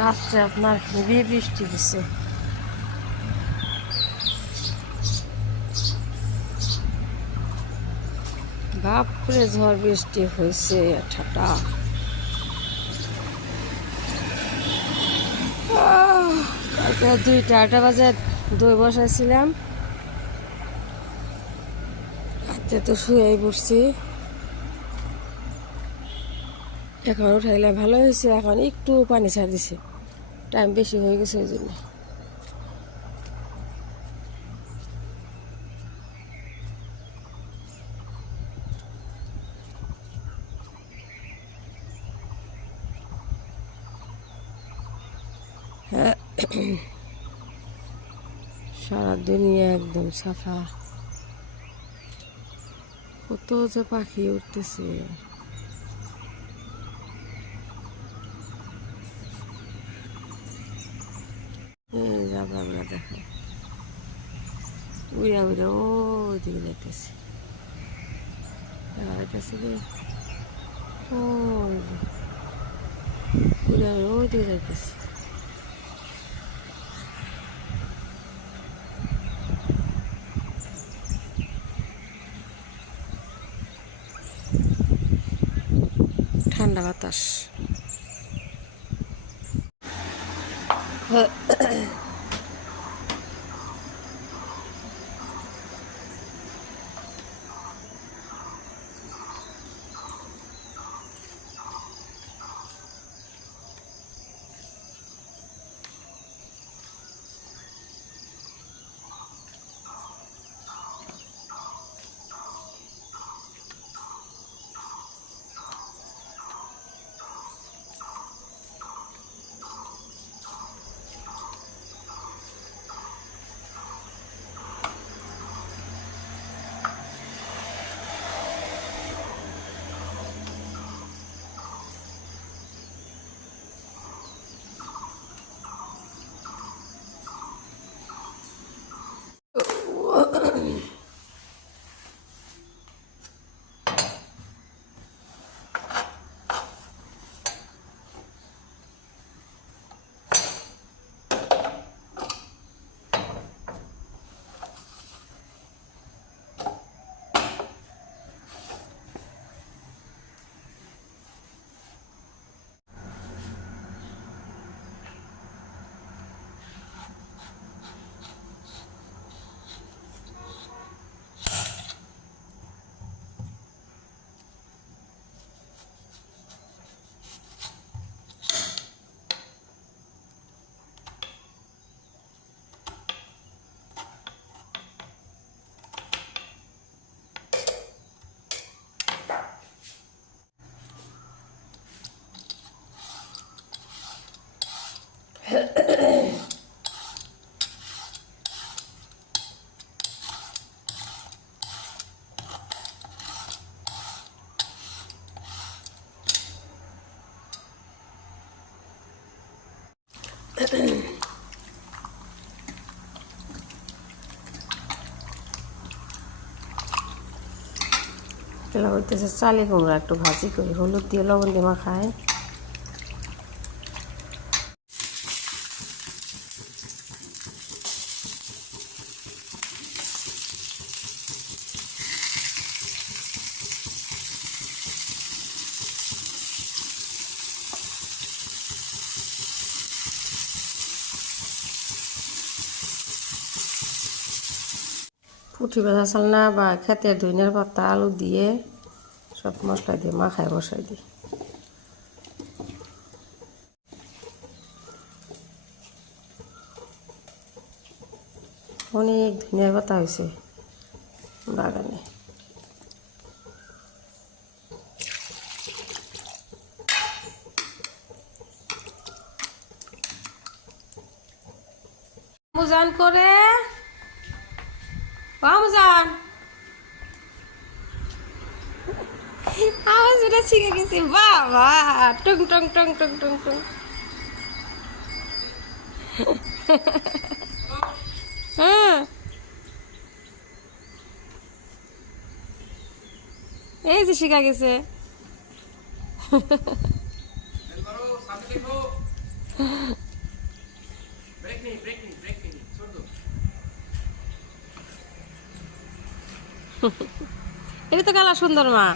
রাত্রে আপনার হেভি বৃষ্টি দিছে। বাপরে ঝড় বৃষ্টি হয়েছে ঠাটা। কালকে 2টা বাজে দই বসাইছিলাম, রাতে তো শুয়েই পড়ছি। এখন উঠাইলে ভালো হয়েছে, এখন একটু পানি ছাড় দিছে, টাইম বেশি হয়ে গেছে ওই জন্য। হ্যাঁ, সারা দুনিয়া একদম সাফা। কত যে পাখি উঠতেছে। যাবরা দেখো উড়া উড়া ওইদিকে যাইতেছে। উড়া ওইদিকে যাইতেছে। ঠান্ডা বাতাস। তেলা হইতেছে চালি কুমড়া, একটু ভাজি করি, হলুদ দিয়ে লবণ দিয়ে মাখায়। পুঁটি ভাজা চালনা বা খেতের ধনিয়ার পাতা আলু দিয়ে সব মশলা দিয়ে মাখায় বসাই দিই। অনেক ধনিয়ার পাতা হয়েছে বাগানে। মুজান করে মুজান আওয়াজ এটা শিখে গেছি। বাবা টং টং টং টং টং টং। হ্যাঁ, এই যে শিখা গেছে। এটা তো কালার সুন্দর মা,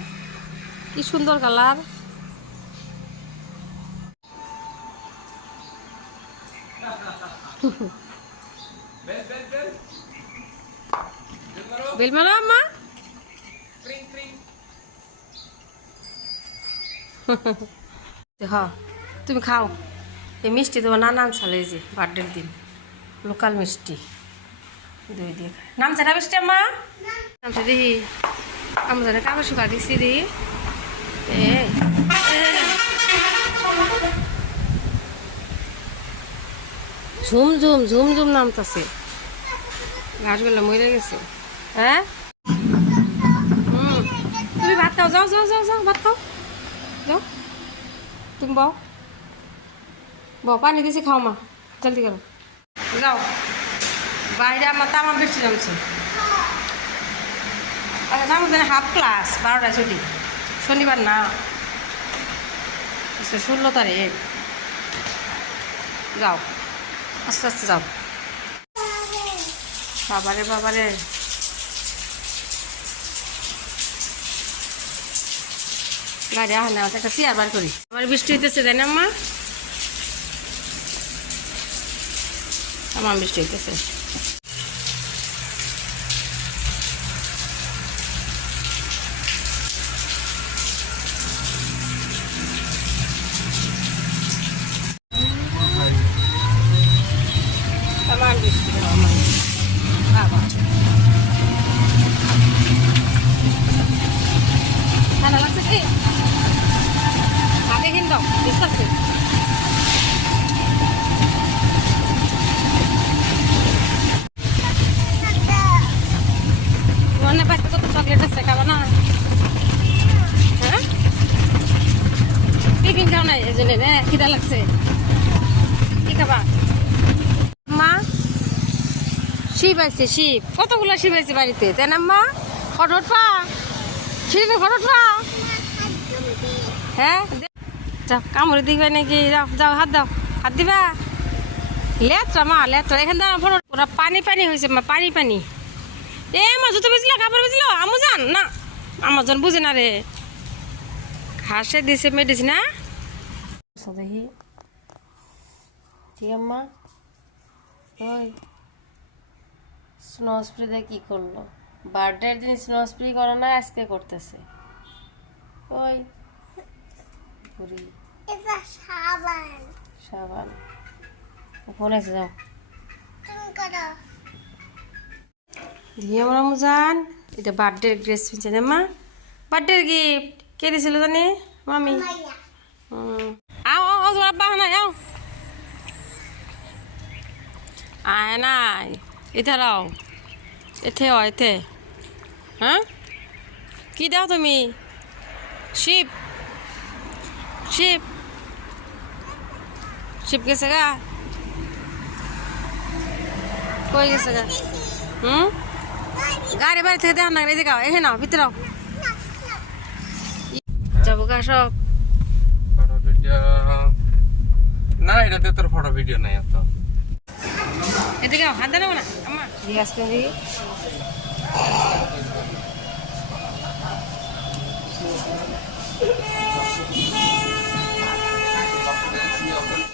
কি সুন্দর কালার। বেল মারো মা। হ্যাঁ তুমি খাও, এই মিষ্টি তোমার নানা আনছালে, এই যে বার্থডের দিন লোকাল মিষ্টি দই দিয়ে। নামছে না মিষ্টি আম্মা? নামছে দেখি, আমি জানে কাগজ শুকা দিচ্ছি দি। ঝুম ঝুম ঝুম ঝুম নামতাছে, গাছগুলো মরে গেছে। হ্যাঁ তুমি ভাত খাও, যাও যাও যাও যাও ভাত খাও, যাও তুমি বও, বও পানি দিয়েছি খাও মা, জলদি করো যাও। বাইরে আমার তামাম বৃষ্টি নামছে। আমাদের হাফ ক্লাস 12টায় ছুটি, শনিবার না, 16 তারিখ। যাও আস্তে আস্তে যাও। বাবারে বাবারে, গাড়ি আহ না, একটা চেয়ার বার করি। আবার বৃষ্টি হইতেছে তাই না আম্মা? আমার বৃষ্টি হইতেছে। আমার বৃষ্টি বাবা ঠান্ডা লাগছে কি? হাতে কিন্তু বুঝতে পারছি। মনে পাচ্ছে কত চকলেট আছে, খাবো না? হ্যাঁ টিফিন খাও নাই এই জন্য খিদা লাগছে, কি খাবা মা? শিব আছে, শিব কতগুলো শিব আছে বাড়িতে তাই না মা? ফটোট পা শিবের ফটোট পা। হ্যাঁ যাও, কামড়ে দিবে নাকি? যাও যাও, হাত দাও, হাত দিবা। লেত্রা মা, লেত্রা। এখান থেকে ফটো ওরা পানি পানি হয়েছে মা, পানি পানি। এ মা জুতো বেজলো, খাবার বেজলো, আমু জান না, আমার জন বুঝে না রে। ঘাসে দিছে মেডিসিন না দেখি। ঠিক আম্মা, ওই স্নো স্প্রে দিয়ে কি করলো? বার্থডের দিন স্নো স্প্রে করে না, আজকে করতেছে। ওই বুড়ি, এটা সাবান। সাবান ফোন আছে, যাও তুমি করো। দিয়ে আমার আম্মু জান, এটা বার্থডের ড্রেস কিনছে না মা? বার্থডের গিফট কে দিছিল জানি? মামি। মাইয়া আও আও তোমার আব্বা নাই, আও আয় নাই, এতে রাও, এতে হয় এতে। হ্যাঁ কি দাও তুমি? শিব, শিব, শিব গেছে গা, কই গেছে গা? গাড়ি বাড়ি থেকে দেখান না, এদিকে আও, এখানে নাও, ভিতরে আও। যাবো গা সব। ফটো ভিডিও না, এটাতে তোর ফটো ভিডিও নাই এত। এদিকে আও, হাত দেবো না আম্মা, জিজ্ঞাস করি।